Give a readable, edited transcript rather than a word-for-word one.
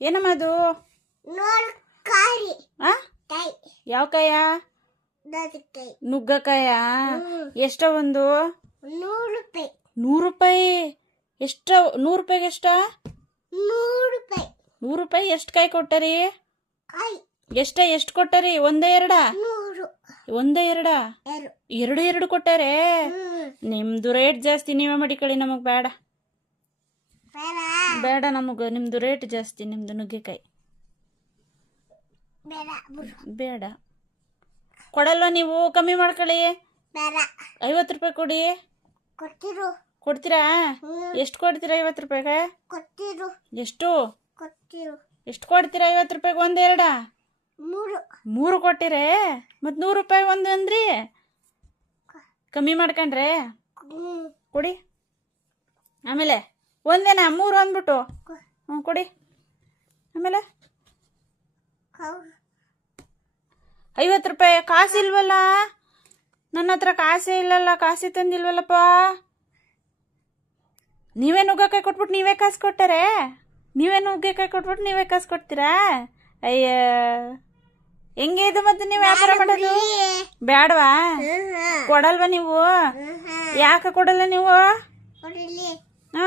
ಏನಮ್ಮ ಅದು ಯಾವ ಕಾಯ? ನುಗ್ಗಕಾಯ. ಎಷ್ಟ ಒಂದು? 100 ರೂಪಾಯಿ. 100 ರೂಪಾಯಿ? ಎಷ್ಟ? 100 ರೂಪಾಯಿಗೆ ಎಷ್ಟ? 100 ರೂಪಾಯಿ. 100 ರೂಪಾಯಿ ಎಷ್ಟು ಕಾಯಿ ಕೊಟ್ಟರಿ? ಎಷ್ಟು ಕೊಟ್ಟರಿ? ಒಂದೇ ಎರಡ? 100. ಒಂದೇ ಎರಡ? ಎರಡು ಕೊಟ್ಟಾರೆ. ನಿಮ್ದು ರೇಟ್ ಜಾಸ್ತಿ, ನೀವೇ ಮಾಡಿಕೊಳ್ಳಿ, ನಮಗ್ ಬೇಡ ಬೇಡ, ನಮಗ ನಿಮ್ದು ರೇಟ್ ಜಾಸ್ತಿ. ನಿಮ್ದು ನುಗ್ಗೆಕಾಯಿ ಬೇಡ. ಕೊಡಲ್ವಾ ನೀವು? ಕಮ್ಮಿ ಮಾಡ್ಕೊಳ್ಳಿ. 50 ರೂಪಾಯಿ ಕೊಡಿ. ಕೊಡ್ತೀರಾ? ಎಷ್ಟು ಕೊಡ್ತೀರಾ 50 ರೂಪಾಯಿಗೆ? ಎಷ್ಟು ಕೊಡ್ತೀರಾ 50 ರೂಪಾಯಿಗೆ? ಒಂದ್ ಎರಡ? 3 ಕೊಟ್ಟಿರೇ. ಮತ್ 100 ರೂಪಾಯಿ ಒಂದು ಅಂದ್ರಿ, ಕಮ್ಮಿ ಮಾಡ್ಕೊಂಡ್ರೆ ಕೊಡಿ. ಆಮೇಲೆ ಒಂದೇನಾ? 3 ಅಂದ್ಬಿಟ್ಟು ಕೊಡಿ. ಆಮೇಲೆ 50 ರೂಪಾಯಿ ಕಾಸು ಇಲ್ವಲ್ಲ? ನನ್ನ ಹತ್ರ ಕಾಸೇ ಇಲ್ಲಲ್ಲ, ಕಾಸೇ ತಂದಿಲ್ವಲ್ಲಪ್ಪ. ನೀವೇ ನುಗ್ಗಕಾಯಿ ಕೊಟ್ಬಿಟ್ಟು ನೀವೇ ಕಾಸು ಕೊಟ್ಟಾರೆ. ನೀವೇ ನುಗ್ಗೆಕಾಯಿ ಕೊಟ್ಬಿಟ್ಟು ನೀವೇ ಕಾಸು ಕೊಡ್ತೀರಾ? ಅಯ್ಯ, ಹೆಂಗೆ ಇದು? ಮತ್ತೆ ನೀವು ವ್ಯಾಪಾರ ಮಾಡೋದು ಬೇಡವಾ? ಕೊಡಲ್ವಾ ನೀವು? ಯಾಕೆ ಕೊಡಲ್ಲ ನೀವು? ಹಾ,